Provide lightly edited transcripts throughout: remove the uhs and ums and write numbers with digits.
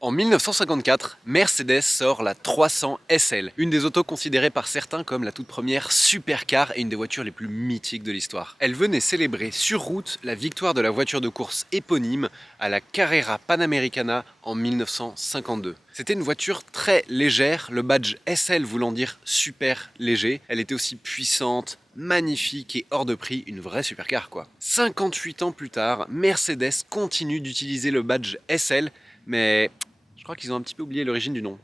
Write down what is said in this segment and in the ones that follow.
En 1954, Mercedes sort la 300 SL, une des autos considérées par certains comme la toute première supercar et une des voitures les plus mythiques de l'histoire. Elle venait célébrer sur route la victoire de la voiture de course éponyme à la Carrera Panamericana en 1952. C'était une voiture très légère, le badge SL voulant dire super léger. Elle était aussi puissante, magnifique et hors de prix, une vraie supercar quoi. 58 ans plus tard, Mercedes continue d'utiliser le badge SL, mais je crois qu'ils ont un petit peu oublié l'origine du nom.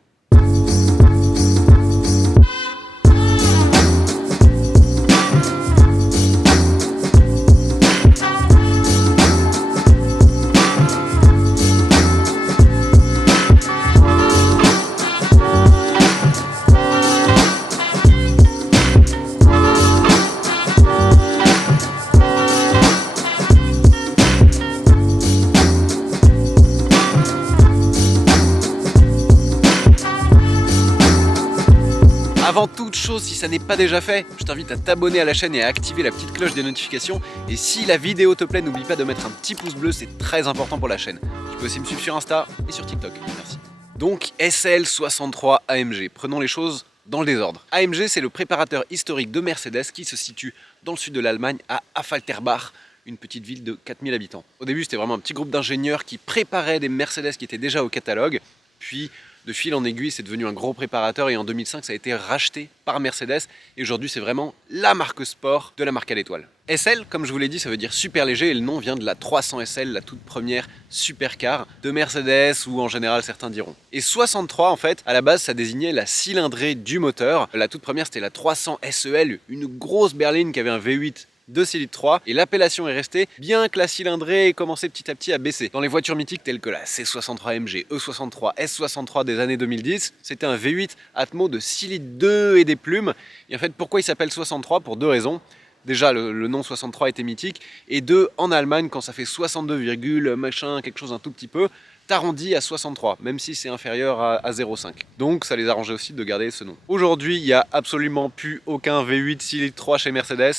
Avant toute chose, si ça n'est pas déjà fait, je t'invite à t'abonner à la chaîne et à activer la petite cloche des notifications. Et si la vidéo te plaît, n'oublie pas de mettre un petit pouce bleu, c'est très important pour la chaîne. Tu peux aussi me suivre sur Insta et sur TikTok. Merci. Donc SL63 AMG, prenons les choses dans le désordre. AMG, c'est le préparateur historique de Mercedes qui se situe dans le sud de l'Allemagne, à Affalterbach, une petite ville de 4000 habitants. Au début, c'était vraiment un petit groupe d'ingénieurs qui préparaient des Mercedes qui étaient déjà au catalogue, puis de fil en aiguille, c'est devenu un gros préparateur et en 2005, ça a été racheté par Mercedes. Et aujourd'hui, c'est vraiment la marque sport de la marque à l'étoile. SL, comme je vous l'ai dit, ça veut dire super léger et le nom vient de la 300 SL, la toute première supercar de Mercedes ou en général certains diront. Et 63, en fait, à la base, ça désignait la cylindrée du moteur. La toute première, c'était la 300 SEL, une grosse berline qui avait un V8 2 litres 3 et l'appellation est restée bien que la cylindrée ait commencé petit à petit à baisser. Dans les voitures mythiques telles que la C63 AMG, E63, S63 des années 2010, c'était un V8 Atmo de 6 litres 2 et des plumes. Et en fait, pourquoi il s'appelle 63? Pour deux raisons. Déjà, le nom 63 était mythique. Et deux, en Allemagne, quand ça fait 62, machin, quelque chose un tout petit peu, t'arrondis à 63, même si c'est inférieur à 0,5. Donc ça les arrangeait aussi de garder ce nom. Aujourd'hui, il n'y a absolument plus aucun V8 6 litres 3 chez Mercedes.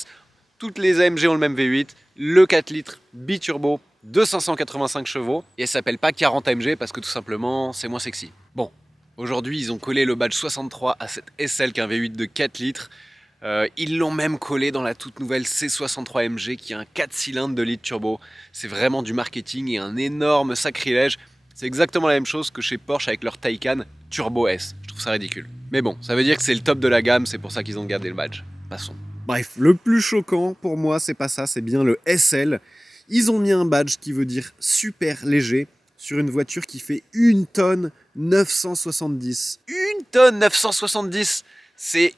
Toutes les AMG ont le même V8, le 4 litres biturbo de 585 chevaux. Et elle s'appelle pas 40 AMG parce que tout simplement, c'est moins sexy. Bon, aujourd'hui, ils ont collé le badge 63 à cette SL qui est un V8 de 4 litres. Ils l'ont même collé dans la toute nouvelle C63 AMG qui a un 4 cylindres de litre turbo. C'est vraiment du marketing et un énorme sacrilège. C'est exactement la même chose que chez Porsche avec leur Taycan Turbo S. Je trouve ça ridicule. Mais bon, ça veut dire que c'est le top de la gamme, c'est pour ça qu'ils ont gardé le badge. Passons. Bref, le plus choquant pour moi, c'est pas ça, c'est bien le SL. Ils ont mis un badge qui veut dire super léger sur une voiture qui fait 1 tonne 970. 1 tonne 970, c'est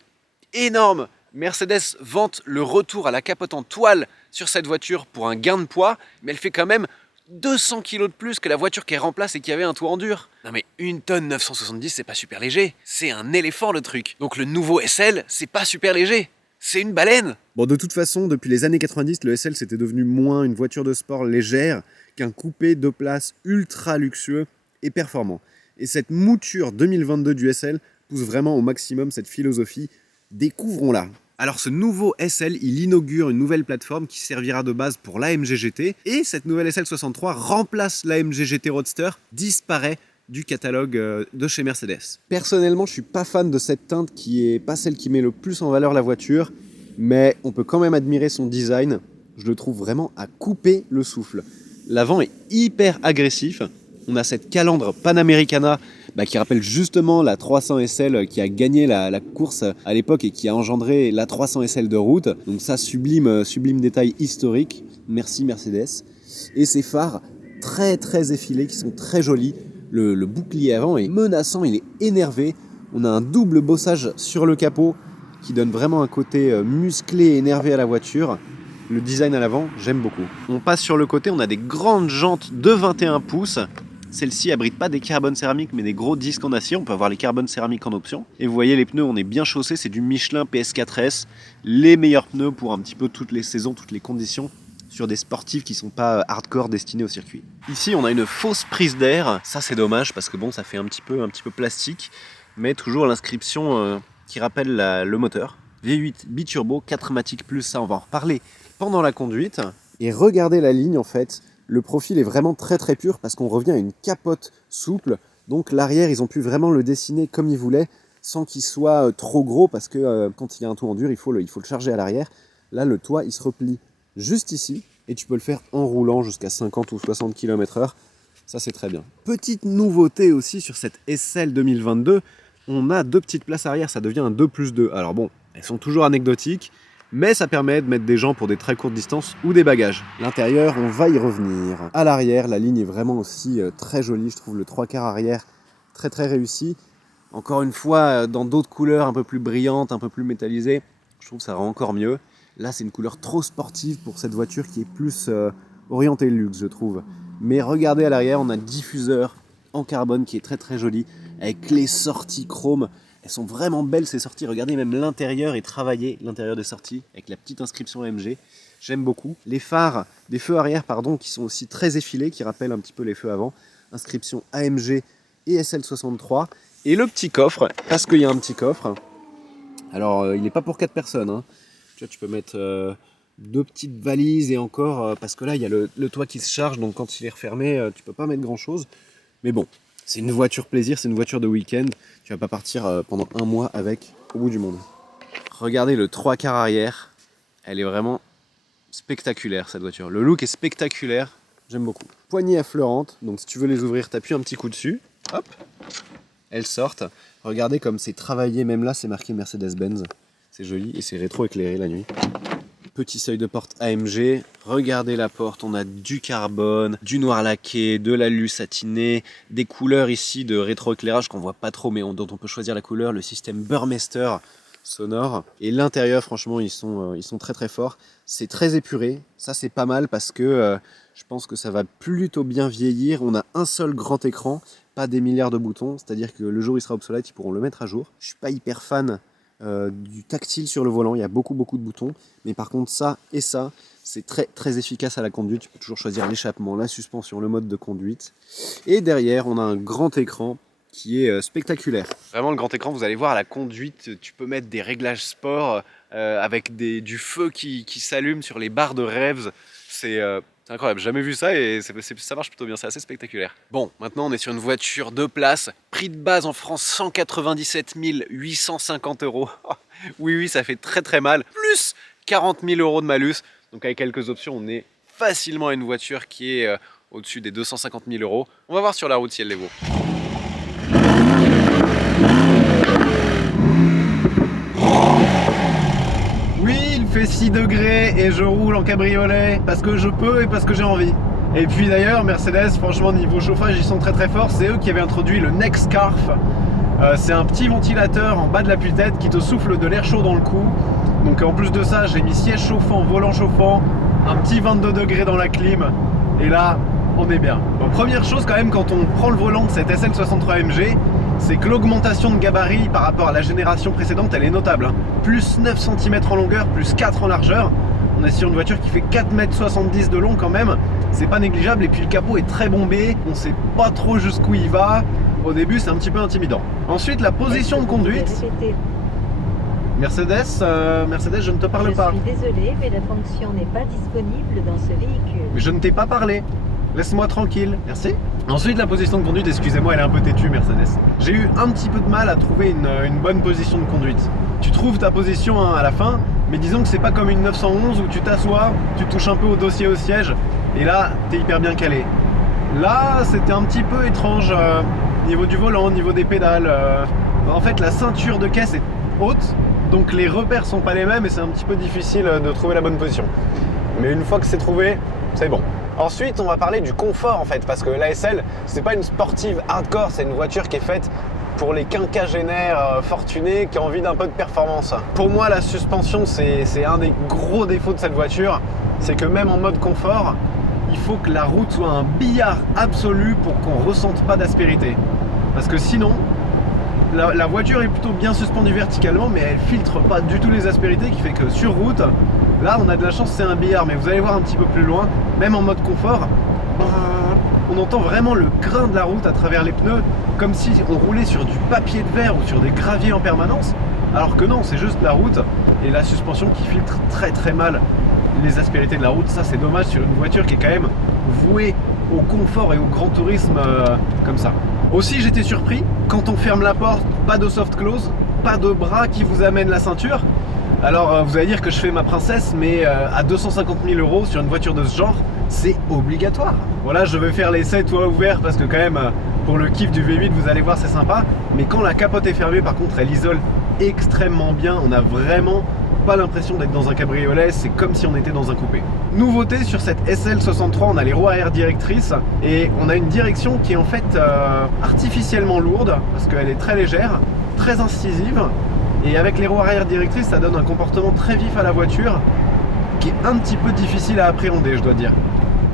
énorme. Mercedes vante le retour à la capote en toile sur cette voiture pour un gain de poids, mais elle fait quand même 200 kg de plus que la voiture qu'elle remplace et qui avait un toit en dur. Non mais 1 tonne 970, c'est pas super léger. C'est un éléphant le truc. Donc le nouveau SL, c'est pas super léger. C'est une baleine. Bon, de toute façon, depuis les années 90, le SL c'était devenu moins une voiture de sport légère qu'un coupé de place ultra luxueux et performant. Et cette mouture 2022 du SL pousse vraiment au maximum cette philosophie. Découvrons-la. Alors ce nouveau SL, il inaugure une nouvelle plateforme qui servira de base pour l'AMG GT. Et cette nouvelle SL63 remplace l'AMG GT Roadster, disparaît du catalogue de chez Mercedes. Personnellement, je suis pas fan de cette teinte qui est pas celle qui met le plus en valeur la voiture, mais on peut quand même admirer son design. Je le trouve vraiment à couper le souffle. L'avant est hyper agressif. On a cette calandre Panamericana qui rappelle justement la 300 SL qui a gagné la course à l'époque et qui a engendré la 300 SL de route. Donc ça, sublime détail historique. Merci Mercedes. Et ces phares très très effilés qui sont très jolis. Le bouclier avant est menaçant, il est énervé. On a un double bossage sur le capot qui donne vraiment un côté musclé et énervé à la voiture. Le design à l'avant, j'aime beaucoup. On passe sur le côté, on a des grandes jantes de 21 pouces. Celles-ci abritent pas des carbones céramiques mais des gros disques en acier. On peut avoir les carbones céramiques en option. Et vous voyez les pneus, on est bien chaussé, c'est du Michelin PS4S. Les meilleurs pneus pour un petit peu toutes les saisons, toutes les conditions, sur des sportifs qui sont pas hardcore destinés au circuit. Ici, on a une fausse prise d'air. Ça, c'est dommage parce que bon, ça fait un petit peu plastique, mais toujours l'inscription qui rappelle le moteur. V8 biturbo 4matic plus, ça, on va en reparler pendant la conduite. Et regardez la ligne, en fait. Le profil est vraiment très très pur parce qu'on revient à une capote souple Donc l'arrière, ils ont pu vraiment le dessiner comme ils voulaient, sans qu'il soit trop gros, parce que quand il y a un toit en dur, il faut le charger à l'arrière. Là, le toit, il se replie juste ici, et tu peux le faire en roulant jusqu'à 50 ou 60 km/h. Ça, c'est très bien. Petite nouveauté aussi sur cette SL 2022, on a 2 petites places arrière, ça devient un 2+2. Alors bon, elles sont toujours anecdotiques, mais ça permet de mettre des gens pour des très courtes distances ou des bagages. L'intérieur, on va y revenir. À l'arrière, la ligne est vraiment aussi très jolie, je trouve le 3/4 arrière très très réussi. Encore une fois, dans d'autres couleurs un peu plus brillantes, un peu plus métallisées, je trouve que ça rend encore mieux. Là, c'est une couleur trop sportive pour cette voiture qui est plus orientée luxe, je trouve. Mais regardez à l'arrière, on a un diffuseur en carbone qui est très très joli, avec les sorties chrome. Elles sont vraiment belles ces sorties. Regardez, même l'intérieur est travaillé, l'intérieur des sorties, avec la petite inscription AMG. J'aime beaucoup. Les phares des feux arrière, qui sont aussi très effilés, qui rappellent un petit peu les feux avant. Inscription AMG et SL63. Et le petit coffre, parce qu'il y a un petit coffre. Alors, il n'est pas pour 4 personnes. Hein. Tu vois, tu peux mettre 2 petites valises et encore, parce que là, il y a le toit qui se charge, donc quand il est refermé, tu peux pas mettre grand-chose. Mais bon, c'est une voiture plaisir, c'est une voiture de week-end. Tu vas pas partir pendant 1 mois avec au bout du monde. Regardez le 3/4 arrière. Elle est vraiment spectaculaire, cette voiture. Le look est spectaculaire. J'aime beaucoup. Poignée affleurante. Donc si tu veux les ouvrir, t'appuies un petit coup dessus. Hop. Elles sortent. Regardez comme c'est travaillé. Même là, c'est marqué Mercedes-Benz. C'est joli et c'est rétro-éclairé la nuit. Petit seuil de porte AMG. Regardez la porte, on a du carbone, du noir laqué, de l'alu satiné, des couleurs ici de rétro-éclairage qu'on voit pas trop mais dont on peut choisir la couleur, le système Burmester sonore. Et l'intérieur, franchement, ils sont très très forts. C'est très épuré, ça c'est pas mal parce que je pense que ça va plutôt bien vieillir. On a un seul grand écran, pas des milliards de boutons, c'est-à-dire que le jour où il sera obsolète, ils pourront le mettre à jour. Je suis pas hyper fan du tactile sur le volant, il y a beaucoup de boutons, mais par contre ça et ça, c'est très très efficace à la conduite. Tu peux toujours choisir l'échappement, la suspension, le mode de conduite. Et derrière, on a un grand écran qui est spectaculaire. Vraiment, le grand écran, vous allez voir, à la conduite, tu peux mettre des réglages sport avec du feu qui s'allume sur les barres de revs. C'est incroyable, j'ai jamais vu ça et ça marche plutôt bien, c'est assez spectaculaire. Bon, maintenant on est sur une voiture 2 places, prix de base en France 197 850 €. Oui, ça fait très très mal, plus 40 000 € de malus. Donc avec quelques options, on est facilement à une voiture qui est au-dessus des 250 000 €. On va voir sur la route si elle les vaut. Oui, il fait 6 degrés et je roule en cabriolet parce que je peux et parce que j'ai envie. Et puis d'ailleurs, Mercedes, franchement, niveau chauffage, ils sont très très forts. C'est eux qui avaient introduit le NextScarf. C'est un petit ventilateur en bas de l'appui-tête qui te souffle de l'air chaud dans le cou. Donc en plus de ça, j'ai mis siège chauffant, volant chauffant, un petit 22 degrés dans la clim. Et là, on est bien. Donc première chose quand même, quand on prend le volant de cette SL63 AMG, c'est que l'augmentation de gabarit par rapport à la génération précédente, elle est notable. Hein. Plus 9 cm en longueur, plus 4 en largeur. On est sur une voiture qui fait 4,70 m de long quand même. C'est pas négligeable et puis le capot est très bombé. On sait pas trop jusqu'où il va. Au début, c'est un petit peu intimidant. Ensuite, la position de conduite. Mercedes, je ne te parle pas. Je suis désolé, mais la fonction n'est pas disponible dans ce véhicule. Mais je ne t'ai pas parlé. Laisse-moi tranquille, merci. Ensuite, la position de conduite, excusez-moi, elle est un peu têtue, Mercedes. J'ai eu un petit peu de mal à trouver une bonne position de conduite. Tu trouves ta position à la fin, mais disons que c'est pas comme une 911 où tu t'assois, tu touches un peu au dossier au siège, et là, t'es hyper bien calé. Là, c'était un petit peu étrange, niveau du volant, niveau des pédales. En fait, la ceinture de caisse est haute, donc les repères sont pas les mêmes et c'est un petit peu difficile de trouver la bonne position. Mais une fois que c'est trouvé, c'est bon. Ensuite, on va parler du confort en fait, parce que l'ASL, c'est pas une sportive hardcore, c'est une voiture qui est faite pour les quinquagénaires fortunés qui ont envie d'un peu de performance. Pour moi, la suspension, c'est un des gros défauts de cette voiture, c'est que même en mode confort, il faut que la route soit un billard absolu pour qu'on ressente pas d'aspérité. Parce que sinon, la voiture est plutôt bien suspendue verticalement, mais elle filtre pas du tout les aspérités, qui fait que sur route, là on a de la chance, c'est un billard, mais vous allez voir un petit peu plus loin, même en mode confort, on entend vraiment le grain de la route à travers les pneus, comme si on roulait sur du papier de verre ou sur des graviers en permanence, alors que non, c'est juste la route et la suspension qui filtre très très mal les aspérités de la route. Ça c'est dommage sur une voiture qui est quand même vouée au confort et au grand tourisme comme ça. Aussi, j'étais surpris, quand on ferme la porte, pas de soft close, pas de bras qui vous amène la ceinture. Alors vous allez dire que je fais ma princesse, mais à 250 000 € sur une voiture de ce genre, c'est obligatoire. Voilà, je vais faire l'essai toit ouvert parce que quand même, pour le kiff du V8, vous allez voir, c'est sympa. Mais quand la capote est fermée, par contre, elle isole extrêmement bien. On a vraiment pas l'impression d'être dans un cabriolet, c'est comme si on était dans un coupé. Nouveauté sur cette SL63, on a les roues arrière directrices et on a une direction qui est en fait artificiellement lourde parce qu'elle est très légère, très incisive. Et avec les roues arrière directrices, ça donne un comportement très vif à la voiture qui est un petit peu difficile à appréhender, je dois dire.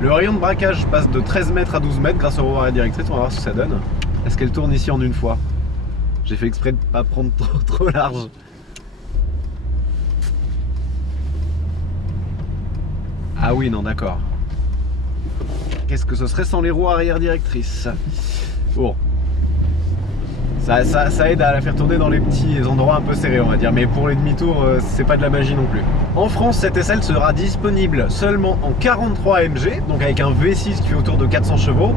Le rayon de braquage passe de 13 mètres à 12 mètres grâce aux roues arrière directrices, on va voir ce que ça donne. Est-ce qu'elle tourne ici en une fois? J'ai fait exprès de ne pas prendre trop large. Ah oui, non, d'accord. Qu'est-ce que ce serait sans les roues arrière directrices? Bon. Ça aide à la faire tourner dans les petits endroits un peu serrés, on va dire. Mais pour les demi-tours, c'est pas de la magie non plus. En France, cette SL sera disponible seulement en 43 MG, donc avec un V6 qui fait autour de 400 chevaux,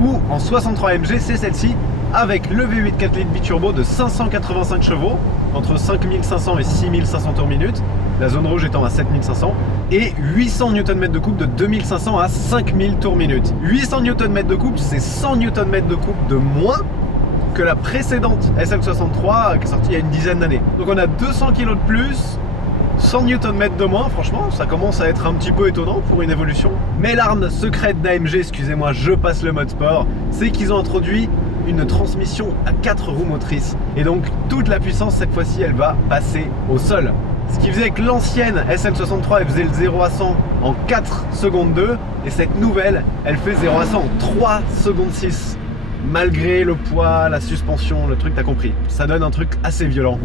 ou en 63 MG, c'est celle-ci, avec le V8 4 litres biturbo de 585 chevaux, entre 5500 et 6500 tours minute, la zone rouge étant à 7500, et 800 Nm de couple de 2500 à 5000 tours minute. 800 Nm de couple, c'est 100 Nm de couple de moins que la précédente SL63 qui est sortie il y a une dizaine d'années. Donc on a 200 kg de plus, 100 Nm de moins, franchement ça commence à être un petit peu étonnant pour une évolution. Mais l'arme secrète d'AMG, excusez-moi, je passe le mode sport, c'est qu'ils ont introduit une transmission à 4 roues motrices. Et donc toute la puissance cette fois-ci elle va passer au sol. Ce qui faisait que l'ancienne SL63 elle faisait le 0 à 100 en 4 secondes 2 et cette nouvelle elle fait 0 à 100 en 3 secondes 6. Malgré le poids, la suspension, le truc, t'as compris. Ça donne un truc assez violent.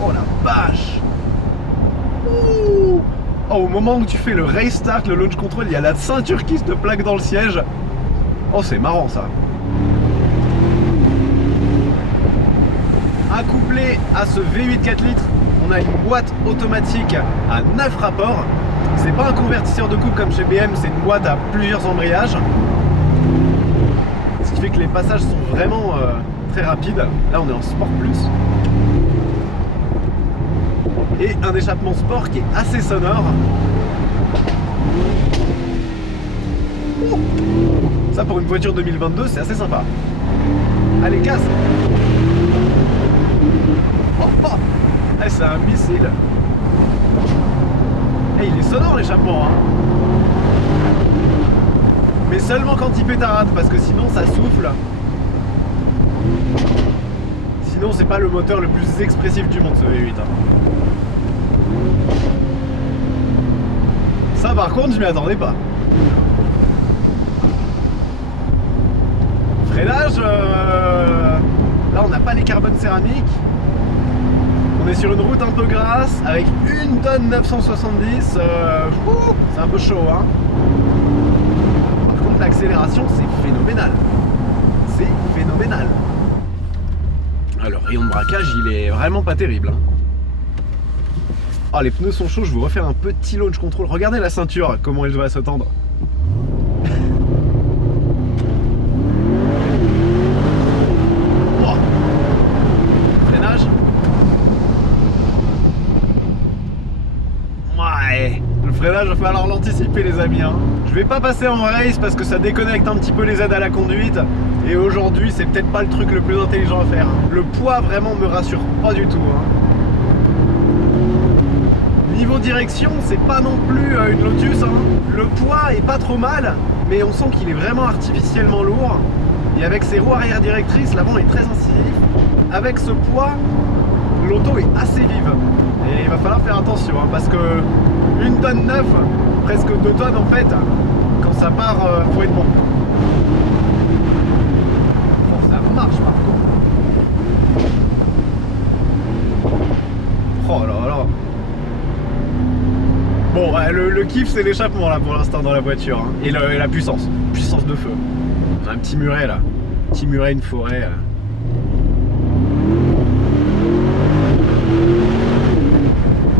Oh la vache! Oh, au moment où tu fais le race start, le launch control, il y a la ceinture qui se te plaque dans le siège. Oh, c'est marrant ça. Accouplé à ce V8 4 litres, on a une boîte automatique à 9 rapports. C'est pas un convertisseur de couple comme chez BM, c'est une boîte à plusieurs embrayages. Ce qui fait que les passages sont vraiment très rapides. Là on est en Sport Plus. Et un échappement sport qui est assez sonore. Oh, ça pour une voiture 2022 c'est assez sympa. Allez, casse! Oh, oh. C'est un missile. Et il est sonore l'échappement, hein. Mais seulement quand il pétarade, parce que sinon ça souffle. Sinon c'est pas le moteur le plus expressif du monde ce V8, hein. Ça par contre je m'y attendais pas. Freinage, là on n'a pas les carbones céramiques. On est sur une route un peu grasse avec 1 tonne 970. C'est un peu chaud, hein. Par contre, l'accélération, c'est phénoménal. C'est phénoménal. Alors, le rayon de braquage, il est vraiment pas terrible, hein. Oh, les pneus sont chauds. Je vais vous refaire un petit launch control. Regardez la ceinture, comment elle va se tendre. Oh. Freinage. Ouais, le freinage va falloir l'anticiper les amis, hein. Je vais pas passer en race parce que ça déconnecte un petit peu les aides à la conduite. Et aujourd'hui c'est peut-être pas le truc le plus intelligent à faire. Le poids vraiment me rassure pas du tout, hein. Niveau direction c'est pas non plus une Lotus, hein. Le poids est pas trop mal, mais on sent qu'il est vraiment artificiellement lourd. Et avec ses roues arrière directrices, l'avant est très incisif. Avec ce poids, l'auto est assez vive. Et il va falloir faire attention, hein, parce que 1 tonne 9, presque 2 tonnes en fait, quand ça part, faut être bon. Bon, ça marche par contre. Oh là là. Bon, bah, le kiff c'est l'échappement là pour l'instant dans la voiture, hein. Et la puissance de feu. On a un petit muret là, petit muret, une forêt.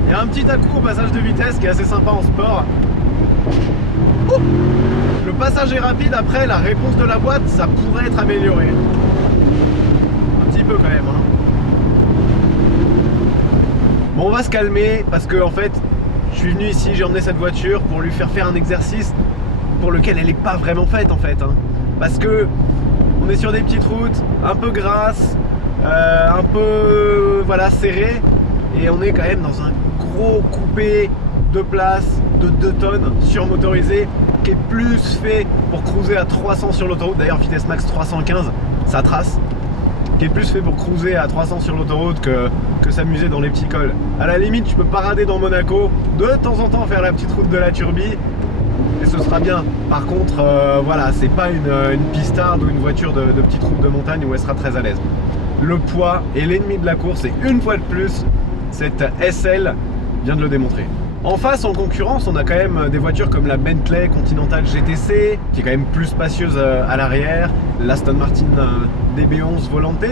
Il y a un petit à-coup au passage de vitesse qui est assez sympa en sport. Ouh, le passage est rapide, après la réponse de la boîte, ça pourrait être amélioré. Un petit peu quand même. Hein. Bon, on va se calmer parce que en fait, je suis venu ici, j'ai emmené cette voiture pour lui faire un exercice pour lequel elle n'est pas vraiment faite en fait. Hein. Parce que on est sur des petites routes un peu grasses, un peu voilà, serrées, et on est quand même dans un gros coupé de place de 2 tonnes surmotorisé qui est plus fait pour cruiser à 300 sur l'autoroute. D'ailleurs, vitesse max 315, ça trace. Qui est plus fait pour cruiser à 300 sur l'autoroute que s'amuser dans les petits cols. À la limite, tu peux parader dans Monaco, de temps en temps faire la petite route de la Turbie, et ce sera bien. Par contre, voilà, c'est pas une pistarde ou une voiture de petite route de montagne où elle sera très à l'aise. Le poids est l'ennemi de la course, et une fois de plus, cette SL vient de le démontrer. En face, en concurrence, on a quand même des voitures comme la Bentley Continental GTC, qui est quand même plus spacieuse à l'arrière, l'Aston Martin DB11 Volante,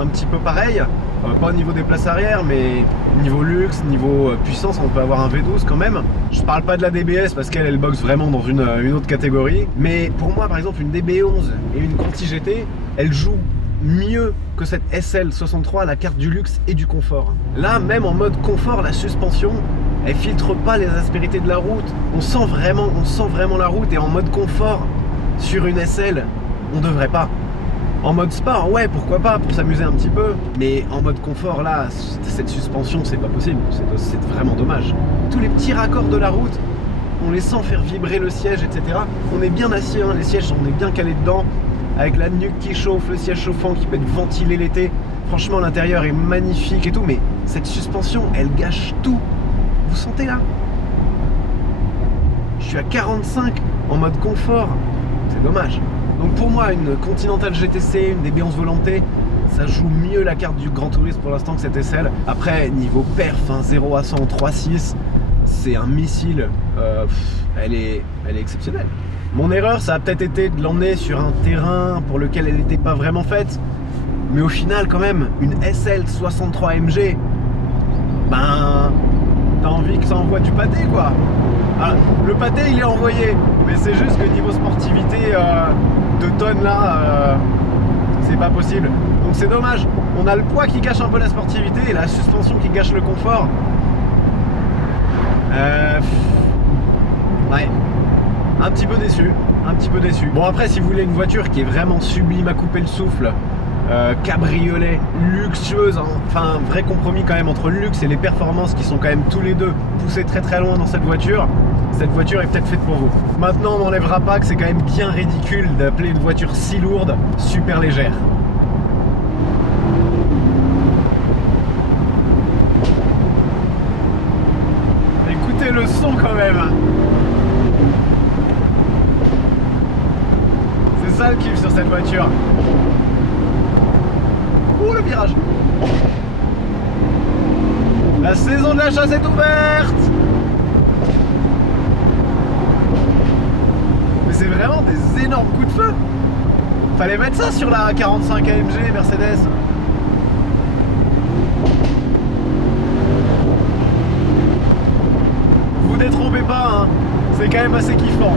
un petit peu pareil, pas au niveau des places arrière, mais niveau luxe, niveau puissance, on peut avoir un V12 quand même. Je parle pas de la DBS parce qu'elle boxe vraiment dans une autre catégorie, mais pour moi, par exemple, une DB11 et une Conti GT, elles jouent mieux que cette SL63 à la carte du luxe et du confort. Là, même en mode confort, la suspension, elle filtre pas les aspérités de la route. On sent vraiment la route, et en mode confort, sur une SL, on devrait pas. En mode sport, ouais, pourquoi pas, pour s'amuser un petit peu. Mais en mode confort, là, cette suspension, c'est pas possible. C'est vraiment dommage. Tous les petits raccords de la route, on les sent faire vibrer le siège, etc. On est bien assis, hein, les sièges, on est bien calé dedans, avec la nuque qui chauffe, le siège chauffant qui peut être ventilé l'été. Franchement, l'intérieur est magnifique et tout, mais cette suspension, elle gâche tout. Vous sentez là? Je suis à 45 en mode confort, c'est dommage. Donc pour moi, une Continental GTC, une DB11 Volante, ça joue mieux la carte du Grand Tourisme pour l'instant que cette SL. Après, niveau perf, 0 à 100 en 3.6, c'est un missile, elle est exceptionnelle. Mon erreur, ça a peut-être été de l'emmener sur un terrain pour lequel elle n'était pas vraiment faite. Mais au final, quand même, une SL63 MG, ben, t'as envie que ça envoie du pâté, quoi. Ah, le pâté, il est envoyé, mais c'est juste que niveau sportivité, 2 tonnes là, c'est pas possible. Donc c'est dommage. On a le poids qui gâche un peu la sportivité et la suspension qui gâche le confort. Ouais. Un petit peu déçu, Bon, après, si vous voulez une voiture qui est vraiment sublime à couper le souffle, cabriolet, luxueuse, enfin vrai compromis quand même entre le luxe et les performances qui sont quand même tous les deux poussés très très loin dans cette voiture est peut-être faite pour vous. Maintenant, on n'enlèvera pas que c'est quand même bien ridicule d'appeler une voiture si lourde super légère. Écoutez le son quand même. C'est ça le kiff sur cette voiture. Ouh, le virage. La saison de la chasse est ouverte. Mais c'est vraiment des énormes coups de feu. Fallait mettre ça sur la 45 AMG Mercedes. Vous détrompez pas, hein. C'est quand même assez kiffant.